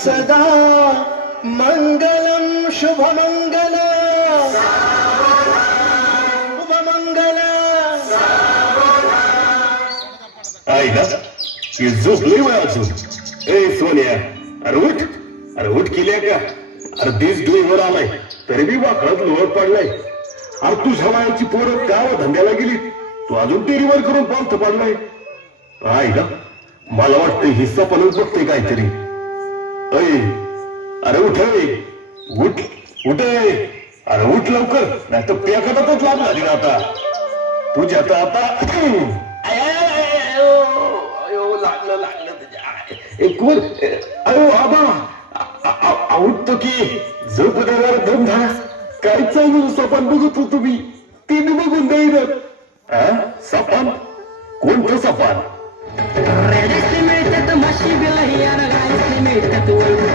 सदा मङ्गलं शुभमङ्गल शुभमङ्गल आईला की झोपली वय अजून. ए सोन्या अरे उठ अरे उठ केल्या का? अरे दिस डोईवर आलाय तरी बी वाकळत लोळ पडलाय. अरे तुझ्या वयाची पोरं काय धंद्याला गेली तू अजून टेरीवर करून पालथ पडलाय. आईला मला वाटतं हिस्सा पण बघते काहीतरी. अय अरे उठ. उठ उठ. अरे उठ लवकर. नाही तर पेकटातच लाभ झाली ना आता. तुझ्या तर आता अयो, लागलं तुझ्या. अयो आबा की. झोप देणार काय चालू सपान बघत होतो मी. ते बी बघून देईन सपान? कोणतं सपान? रेडीसनी मिळतात माशी बिलाही आणि गायसनी मिळतात वळू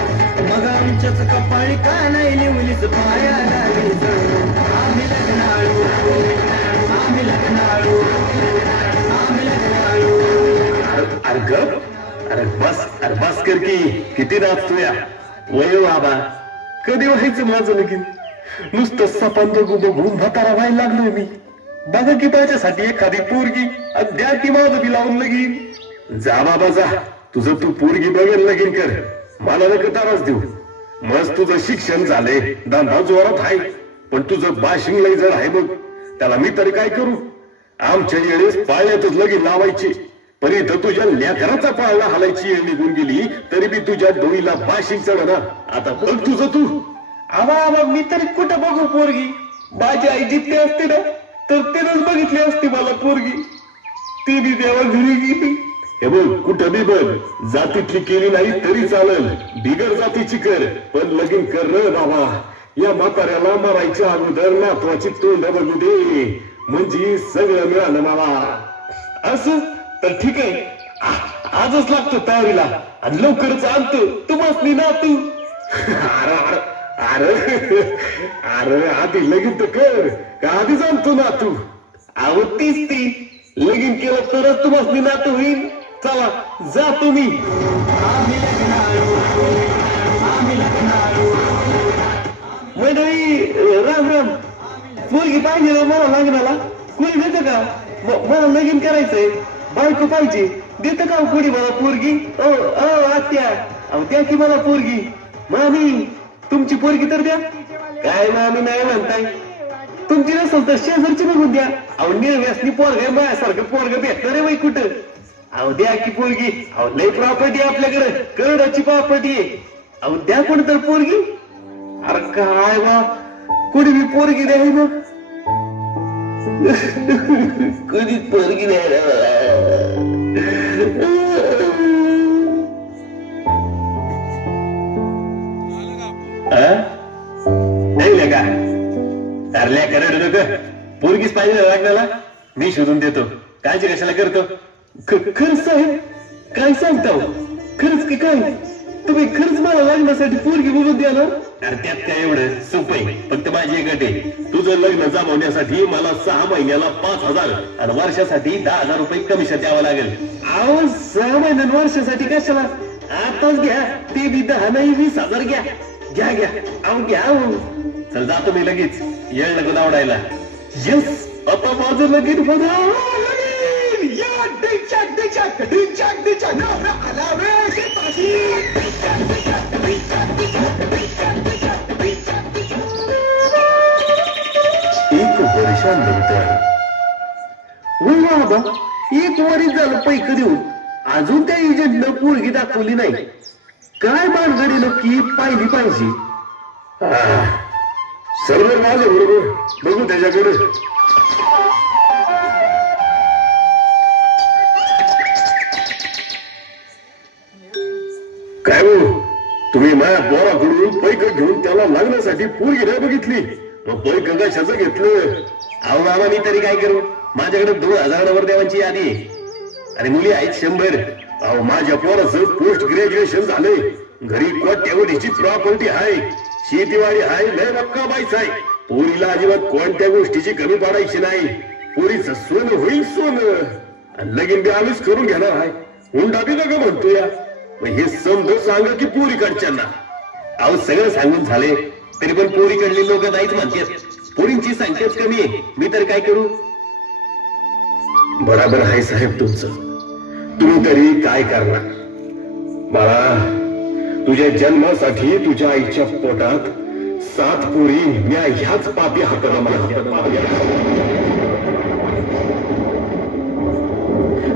मग आमच्याच कपाळी का नाही लिवलीच पाया लागली जळू आम्ही लग्नाळू आम्ही लग्नाळू आम्ही लग्नाळू. अरे गप अरे बस अरे बस कर की किती नाचतो वय बाबा कधी व्हायचं माझं लगीन? नुसतं सपांत बघू बघून म्हातारा व्हायला लागलोय मी. बघा की माझ्यासाठी एखादी पोरगी आणि द्या की माझं बी लावून लगीन. जा बाबा जा. तुझं तू पोरगी बघेल लगीन कर. मला नका त्रास देऊ. मस्त तुझं शिक्षण झालंय. धंदा जोरात आहे. पण तुझं बाशिंग लय जर आहे बघ. त्याला मी तरी काय करू? आमच्या येळेस पाळण्यातच लगीन लावायची. पण इथं तुझ्या लेकराचा पाळणा हालायची येळ निघून गेली तरी बी तुझ्या डोळीला बाशिंग चढ ना आता बघ तुझं तू. आवा आवा मी तरी कुठं बघू पोरगी? माझी आई जिथे असते ना. तर तिनंच बघितली असती मला पोरगी. ती बी देवा घरी गेली. हे बघ कुठं बी बघ. जातीतली केली नाही तरी चालल. बिगर जातीची कर पण लगीन कर र बाबा. या म्हाताऱ्याला मारायच्या अगोदर नातवाची तोंड बघू दे. म्हणजे सगळं मिळालं बाबा. असं? तर ठीक आहे. आजच लागतो तयारीला आणि लवकरच आणतो. तुम्हाला ना तू. अरे. अरे अरे आधी लगीन तर कर का आधी जाणतो ना तू अहो तीच ती. लगीन केलं तरच तुम्हाला नातू होईल चला जा तुम्ही. आम्ही मंडळी राम राम. पोरगी पाहिजे ना मला लग्नाला? कोणी देतं का? मला लगीन करायचंय. बायको पाहिजे. देतं का हो कोणी मला पोरगी? ओ ओ आत्या. अहो द्या की मला पोरगी. मामी तुमची पोरगी तर द्या. काय ना आम्ही नाही म्हणताय. तुमची नसेल तर शेजारची बघून द्या. अहो निर्व्यासनी पोरग माझ्यासारखं पोरग भेटणार आहे बाई कुठं? अहो द्या की पोरगी. अहो लय प्रॉपर्टी आपल्याकडे. करोडाची प्रॉपर्टी आहे. अहो द्या कोण तर पोरगी. अरे काय बा? कुणी बी पोरगी द्याय ना कुणी पोरगी द्यायला करड नक. पोरगीच पाहिजे लग्नाला मी शोधून देतो. काळजी कशाला करतो? खर्च खरंच साहेब काय सांगता हो? खरंच की काय? तुम्ही खरंच मला लग्नासाठी पोरगी बघून द्या ना? अरे त्यात काय एवढं? सोपं फक्त माझी एक आहे. तुझं लग्न जमवण्यासाठी मला सहा महिन्याला पाच हजार आणि वर्षासाठी दहा हजार रुपये कमिशन द्यावं लागेल. अहो सहा महिन्यां वर्षासाठी कशाला? आताच घ्या. ते बी दहा नाही वीस हजार घ्या. घ्या घ्या. अहो घ्या हो. चल जातो मी लगेच. येळ नको दावडायला. येस आता माझं लगीन बघा. या एक वर्षानंतर बाबा एक वरीच झालं पैक देऊन. अजून त्या एजंटनं पोळगी दाखवली नाही. काय भानगडी नक्की पाहिली पाहिजे? सर्व माझ्या बरोबर. बघू त्याच्याकडे. काय हो? तुम्ही माझ्या पोराकडून पैक घेऊन त्याला लग्नासाठी पोरगी नाही बघितली. मग पैक कशाचं घेतलं. अहो बाबा मी तरी काय करू? माझ्याकडे दोन हजार देवांची यादी आणि मुली आहेत शंभर. अहो माझ्या पोराचं पोस्ट ग्रॅज्युएशन झालंय. घरी कोट्यावधीची प्रॉपर्टी आहे. शेतीवाडी आहे लय रक्का बाईच आहे. पोरीला अजिबात कोणत्या गोष्टीची कमी पडायची नाही. पोरीच सोन होईल सोन. लगीन बी आम्हीच करून घेणार आहे. हुंडा बी नका म्हणतो या. हे समजून सांग की पोरीकडच्यांना. अहो सगळं सांगून झाले. तरी पण पोरीकडले लोक नाहीच म्हणतात. पोरींची संख्याच कमी आहे. मी तर काय करू? बराबर आहे साहेब तुमचं. तुम्ही तरी काय करणार? मला तुझ्या जन्मासाठी तुझ्या आईच्या पोटात सात पोरी म्या ह्याच पापी हाताला मारल्या.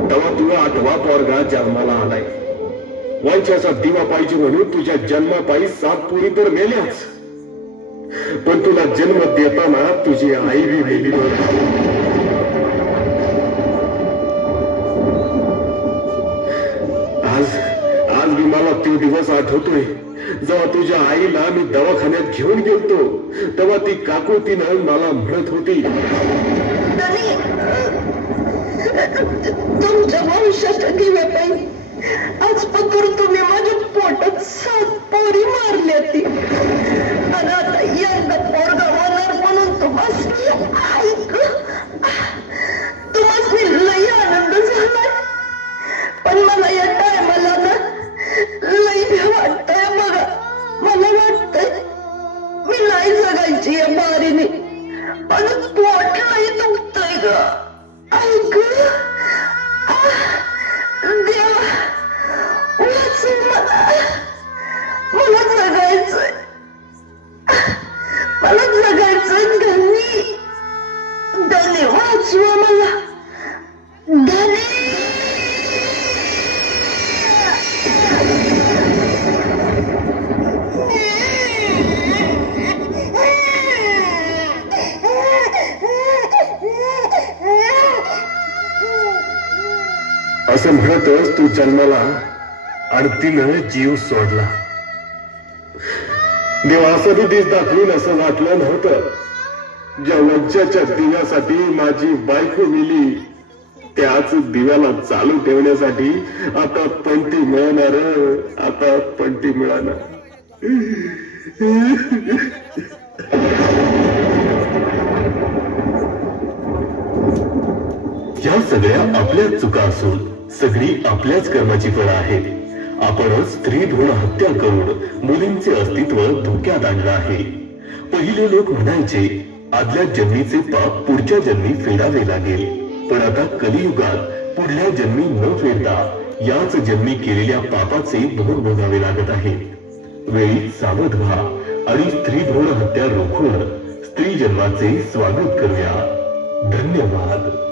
तेव्हा तुला आठवा पोरगा जन्माला आलाय. वंशाचा दिवा पाहिजे म्हणून तुझ्या जन्मापायी सात पोरी तर मेल्याच. पण तुला जन्म देताना तुझी आई बी मेली तो दिवस आठवतोय. जेव्हा तुझ्या आईला मी दवाखान्यात घेऊन गेलतो तेव्हा ती काकुतीनं मला म्हणत होती. तुमच्या वंशाच्या आज पकडून तुम्ही माझ्या पोटात सात पोरी मारल्या ती असं म्हणतच तू जन्माला अडतीनं जीव सोडला. देवाचं दिस दाखवून असं वाटलं नव्हतं. ज्या वंशाच्या दिव्यासाठी माझी बायको मिली. त्याच दिव्याला चालू ठेवण्यासाठी आता पंटी मिळणार आता पंटी मिळणार. या सगळ्या आपल्याच चुका असून सगळी आपल्याच कर्माची फळं आहेत. आपणच स्त्री भ्रूण हत्या करून मुलींचे अस्तित्व धोक्यात आणलं आहे. पहिले लोक म्हणायचे आदल्या जन्मीचे पाप पुढच्या जन्मी फेडावे लागेल. पण आता कलियुगात पुढल्या जन्मी न फेडता याच जन्मी केलेल्या पापाचे भोग भोगावे लागत आहे वेळी सावध व्हा आणि स्त्री भ्रूण हत्या रोखून स्त्री जन्माचे स्वागत करूया. धन्यवाद.